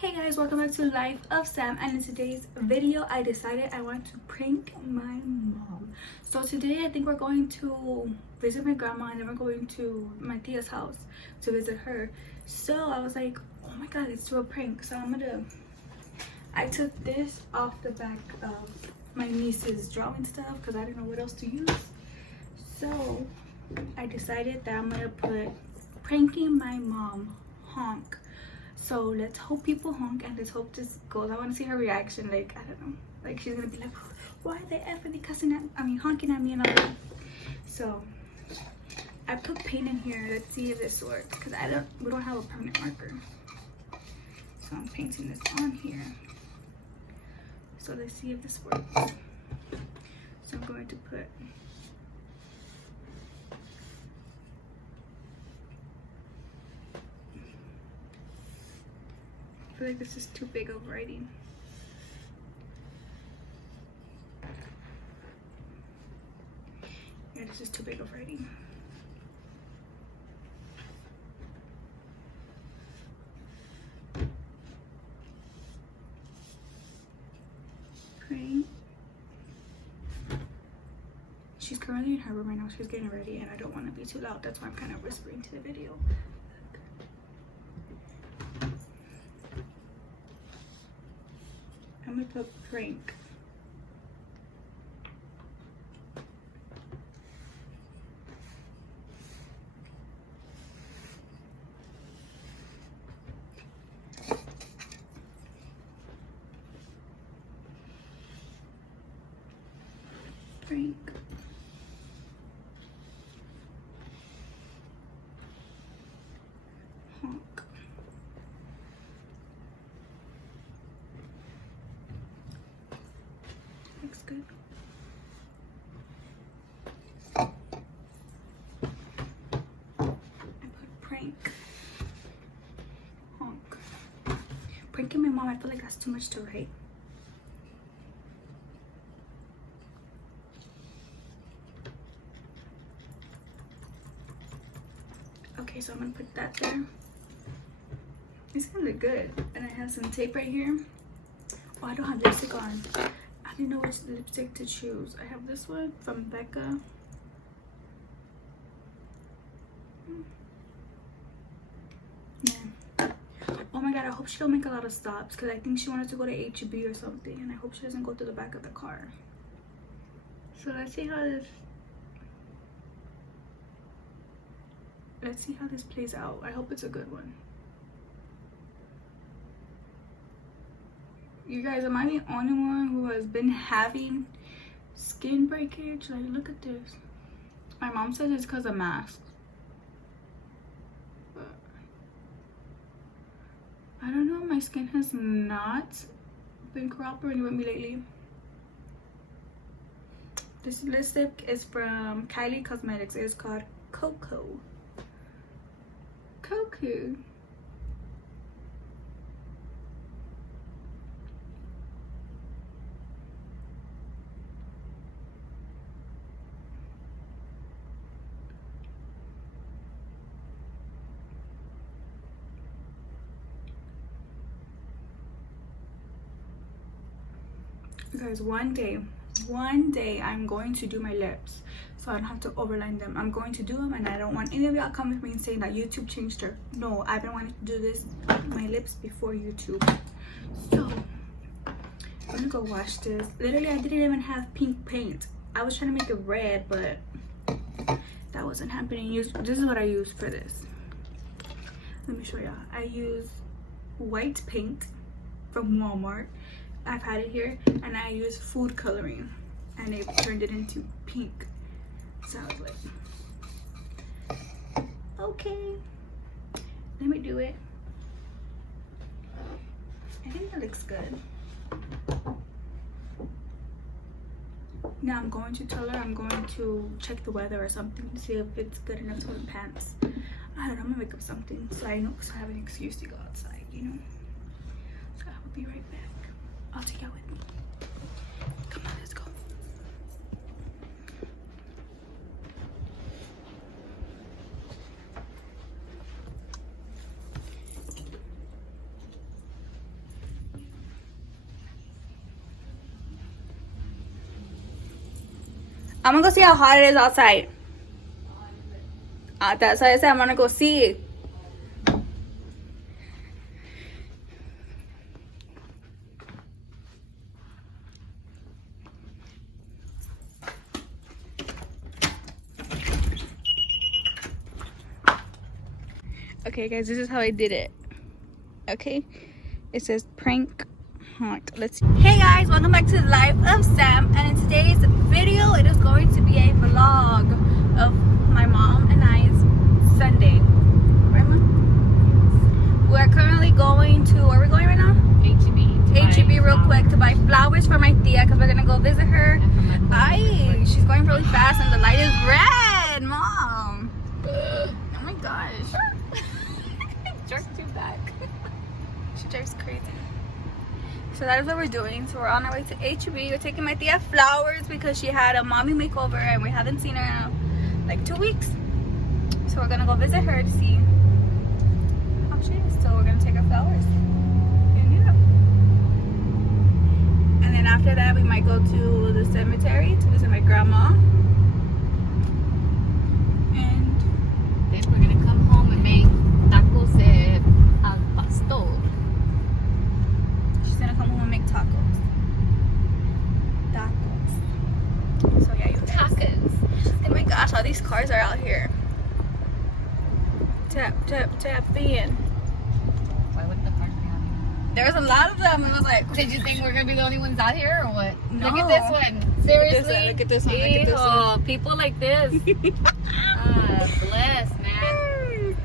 Hey guys, welcome back to Life of Sam, and in today's video I decided I want to prank my mom. So today I think we're going to visit my grandma and then we're going to my tia's house to visit her. So I was like, oh my god, let's do a prank. So I took this off the back of my niece's drawing stuff because I didn't know what else to use. So I decided that I'm gonna put pranking my mom, Honk. So let's hope people honk and let's hope this goes. I want to see her reaction. Like, I don't know, like she's gonna be like, why are they effing cussing at, honking at me and all that. So I put paint in here. Let's see if this works because we don't have a permanent marker. So I'm painting this on here. So let's see if this works. So I'm going to put I feel like this is too big of writing. Yeah, this is too big of writing. Praying. She's currently in her room right now. She's getting ready and I don't want to be too loud. That's why I'm kind of whispering to the video. I'm gonna put prank. Prank. Honk. Looks good. I put prank. Honk. Pranking my mom, I feel like that's too much to write. Okay, so I'm gonna put that there. It's gonna look good. And I have some tape right here. Oh, I don't have lipstick on. I didn't know which lipstick to choose. I have this one from Becca. Yeah. Oh my god, I hope she don't make a lot of stops because I think she wanted to go to HEB or something, and I hope she doesn't go to the back of the car. So let's see how this plays out. I hope it's a good one. You guys, am I the only one who has been having skin breakage? Like, look at this. My mom says it's because of masks. But I don't know. My skin has not been cooperating with me lately. This lipstick is from Kylie Cosmetics. It's called Coco. Coco. Guys, one day I'm going to do my lips so I don't have to overline them. I'm going to do them, and I don't want any of y'all come with me and saying that YouTube changed her. No, I've been wanting to do this my lips before YouTube. So I'm gonna go wash this. Literally, I didn't even have pink paint. I was trying to make it red, but that wasn't happening. This is what I use for this. Let me show y'all. I use white paint from Walmart. I've had it here, and I use food coloring, and it turned it into pink. So I was like, okay, let me do it. I think that looks good. Now I'm going to tell her I'm going to check the weather or something to see if it's good enough to wear pants. I don't know, I'm gonna make up something so I have an excuse to go outside, you know. So I will be right back. I'll take y'all with me. Come on, let's go. I'm gonna go see how hot it is outside. That's why I said I'm gonna go see. Okay guys, this is how I did it. Okay, it says prank Honk. Let's see. Hey guys, welcome back to the life of Sam, and in today's video it is going to be a vlog of my mom and I's Sunday. Right, Mom? We're currently going to, where are we going right now? HEB real quick to buy flowers for my tia because we're gonna go visit her. She's going really fast and the light is red, Mom. Oh my gosh. Jerked you back. She drives crazy. So that is what we're doing. So we're on our way to HEB. We're taking my tia flowers because she had a mommy makeover and we haven't seen her in like 2 weeks. So we're gonna go visit her to see how she is. So we're gonna take her flowers. And yeah. And then after that we might go to the cemetery to visit my grandma. And then we're gonna come home and make tacos al pastor. She's gonna come home and make tacos. So yeah, you Tacos. oh my gosh, all these cars are out here. Tap, tap, tap in. Why would the cars be out here? There was a lot of them. It was like, Did you think we're gonna be the only ones out here or what? No. Look at this one. Seriously? Look at this one. Look at this one. People like this. Bless, man.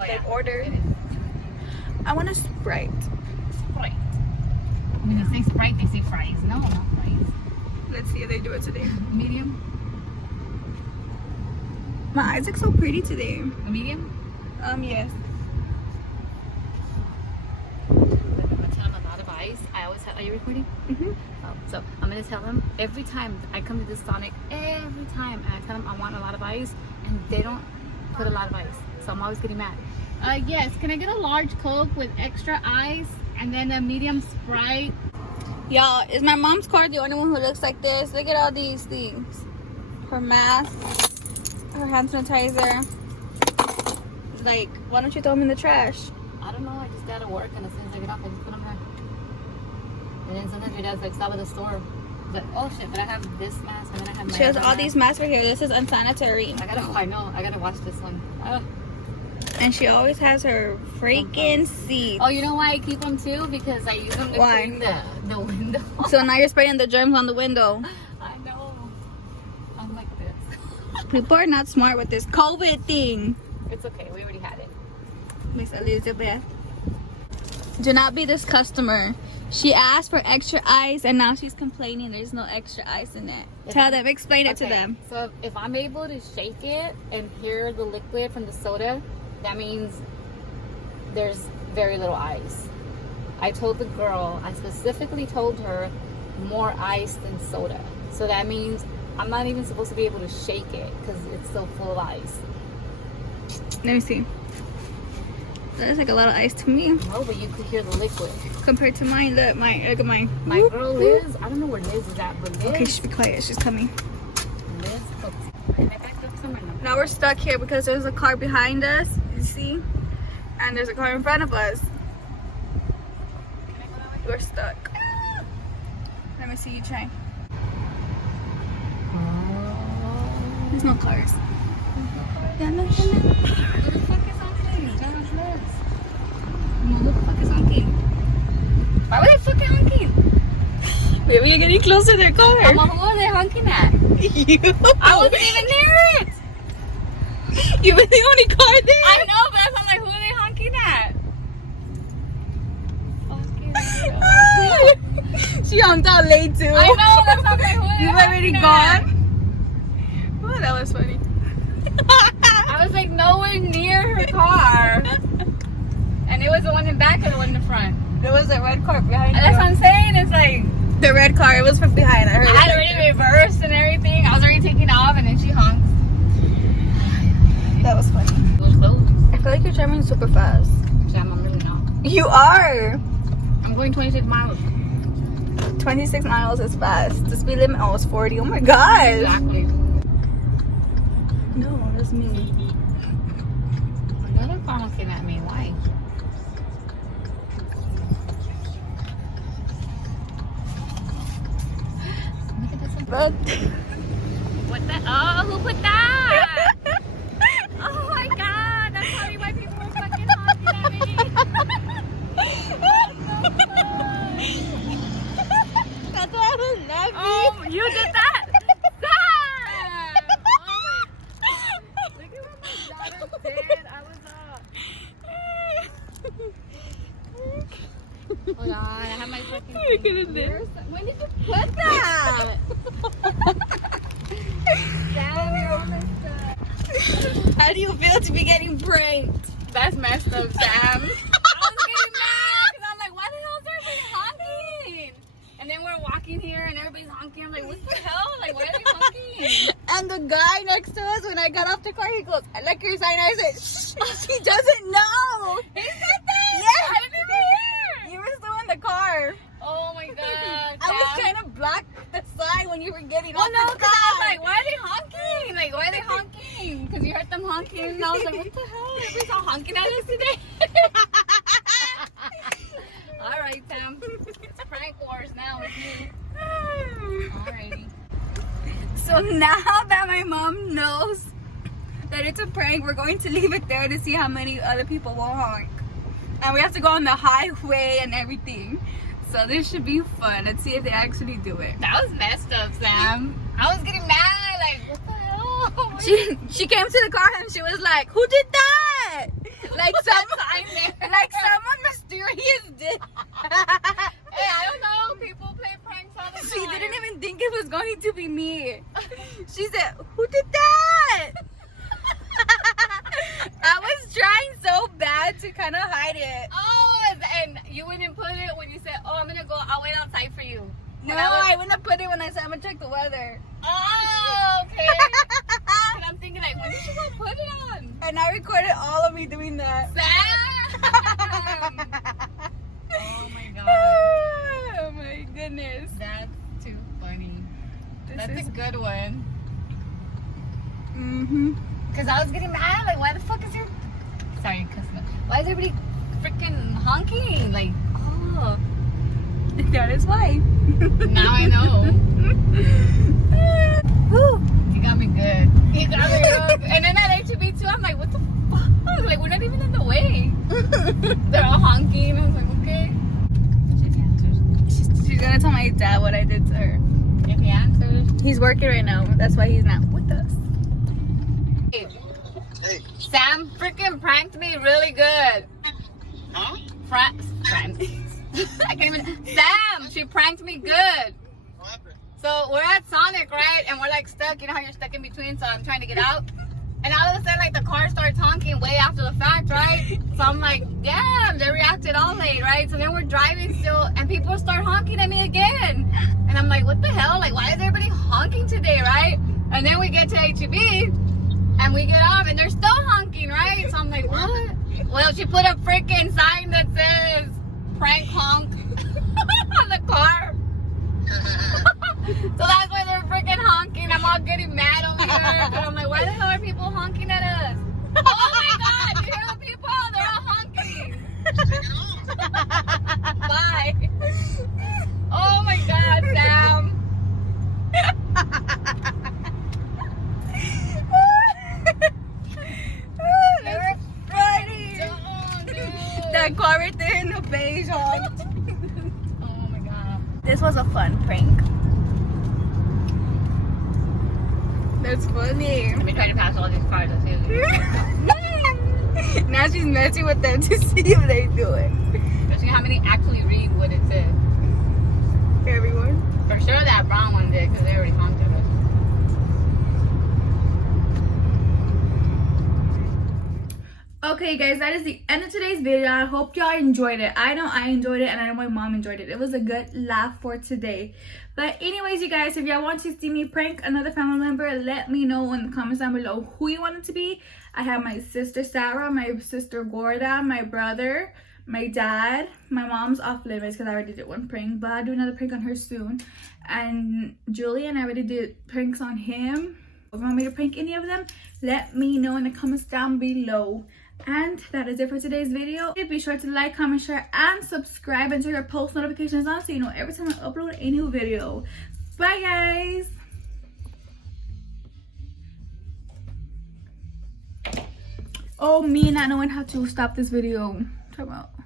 Oh, They ordered. I want a Sprite. Sprite. When they say Sprite, they say fries. No, not fries. Let's see if they do it today. Medium? My eyes look so pretty today. A medium? Yes. I'm gonna tell them a lot of ice. I always have. Are you recording? Mhm. Oh, so I'm gonna tell them every time I come to this Sonic, every time, and I tell them I want a lot of ice, and they don't put a lot of ice. So I'm always getting mad. Yes. Can I get a large Coke with extra ice and then a medium Sprite? Y'all, is my mom's car the only one who looks like this? Look at all these things. Her mask, her hand sanitizer. Like, why don't you throw them in the trash? I don't know. I just gotta work, and as soon as I get off, I just put them back. And then sometimes my dad's like, stop at the store. But oh shit! But I have this mask, and then I have my. She has other all mask. these masks right here. This is unsanitary. I know. I gotta watch this one. And she always has her freaking seats. Oh, you know why I keep them too? Because I use them to clean the window. So now you're spraying the germs on the window. I know. I'm like this. People are not smart with this COVID thing. It's okay. We already had it. Miss Elizabeth. Do not be this customer. She asked for extra ice and now she's complaining there's no extra ice in it. Tell them, explain it to them. So if I'm able to shake it and hear the liquid from the soda, that means there's very little ice. I told the girl, I specifically told her more ice than soda. So that means I'm not even supposed to be able to shake it because it's still full of ice. Let me see. That is like a lot of ice to me. No, but you could hear the liquid. Compared to mine, look at mine. My girl Liz, I don't know where Liz is at, but Liz. Okay, shh, be quiet. She's coming. Liz cooks. And I backed up somewhere now. Now we're stuck here because there's a car behind us, you see? And there's a car in front of us. We're stuck. Let me see you try. There's no cars. Who the fuck is honking? That was Liz. No, who the fuck is honking? Why were they fucking honking? Maybe you're getting close to their car. Mama, who are they honking at? You. I wasn't even near it. You were the only car there. I know, but I'm like, who are they honking at? She honked out late too. I know, that's not like, who are they You already honking gone? Oh, that was funny. I was like nowhere near her car. And it was the one in back or the one in the front. There was a red car behind And you. that's what I'm saying. It's like The red car, it was from behind. I heard I had already reversed and everything. I was already taking off and then she honked. That was funny. It was close. I feel like you're driving super fast. Jam, I'm really not. You are. I'm going 26 miles. 26 miles is fast. The speed limit was 40. Oh my gosh. Exactly. No, that's me. What are you looking at me? Why? Look at this one. What the? Oh, who put that? Oh my god, that's probably why people were fucking honking at me. That's why I was laughing. Oh, you did that? Stop! Look at what my daughter did. I was Hold on, I have my fucking. Look at this. When did you put that? Damn, you're almost How do you feel to be getting pranked? That's messed up, Sam. I was getting mad because I'm like, why the hell is everybody honking? And then we're walking here and everybody's honking. I'm like, what the hell? Like, why are they honking? And the guy next to us, when I got off the car, he goes, I like your sign. I said, shh, she doesn't know. He said that? Yeah. I didn't even hear. You were still in the car. Oh my god. I was Sam. trying to block the sign when you were getting Well, off no, the because I was car. like, why are they honking? Like, why are they honking? Because you heard them honking. And I was like, what the hell? Everybody's all honking at us today. All right, Sam. It's prank wars now with you. Alrighty. So now that my mom knows that it's a prank, we're going to leave it there to see how many other people will honk. And we have to go on the highway and everything. So this should be fun. Let's see if they actually do it. That was messed up, Sam. I was getting mad. Like, what the hell? She came to the car and she was like, "Who did that?" Like someone mysterious did. Hey, I don't know. People play pranks all the time. She didn't even think it was going to be me. She said, "Who did that?" I was trying so bad to kind of hide it. Oh, and you wouldn't put it when you said, "Oh, I'm gonna go. I'll wait outside for you." No, When I was- I wouldn't put it when I said I'm gonna check the weather. Oh, okay. And I'm thinking like, when did you go put it on? And I recorded all of me doing that. Sam! Oh my god. Oh my goodness. That's too funny. This That's is a good one. mm-hmm. Because I was getting mad. Like, why the fuck is there... Sorry, customer. Why is everybody freaking honking? Like, oh. That is why. Now I know. Woo. You got me good. You got me good. And then at HB too, I'm like, what the fuck? Like, we're not even in the way. They're all honking. I was like, okay. She's gonna tell my dad what I did to her. If he answers. He's working right now. That's why he's not with us. Hey. Sam freaking pranked me really good. Huh? Friend. I can't even. Sam, she pranked me good. What happened? So we're at Sonic, right? And we're like stuck. You know how you're stuck in between? So I'm trying to get out. And all of a sudden, like the car starts honking way after the fact, right? So I'm like, damn, they reacted all late, right? So then we're driving still, and people start honking at me again. And I'm like, what the hell? Like, why is everybody honking today, right? And then we get to HEB, and we get off, and they're still honking, right? So I'm like, what? Well, she put a freaking sign that says prank honk on the car. So that's why they're freaking honking. I'm all getting mad over here. But I'm like, why the hell are people honking at us? Oh my god, you hear the people? They're all honking. Bye. Oh my god, Sam. They were funny. Dude. That car right there in the beige honked. Oh my god. This was a fun prank. That's funny. Let me try to pass all these cars. Let's see if they- Now she's messing with them to see if they do it. Let's see how many actually read what it says. Everyone. For sure that brown one did, because they already honked at us. Okay guys, that is the end of today's video. I hope y'all enjoyed it. I know I enjoyed it, and I know my mom enjoyed it. It was a good laugh for today. But anyways, you guys, if y'all want to see me prank another family member, let me know in the comments down below who you want it to be. I have my sister Sarah, my sister Gorda, my brother, my dad, my mom's off limits because I already did one prank, but I'll do another prank on her soon. And Julian, I already did pranks on him. If you want me to prank any of them, let me know in the comments down below. And that is it for today's video. Be sure to like, comment, share, and subscribe, and turn your post notifications on so you know every time I upload a new video. Bye guys. Oh, me not knowing how to stop this video. Talk about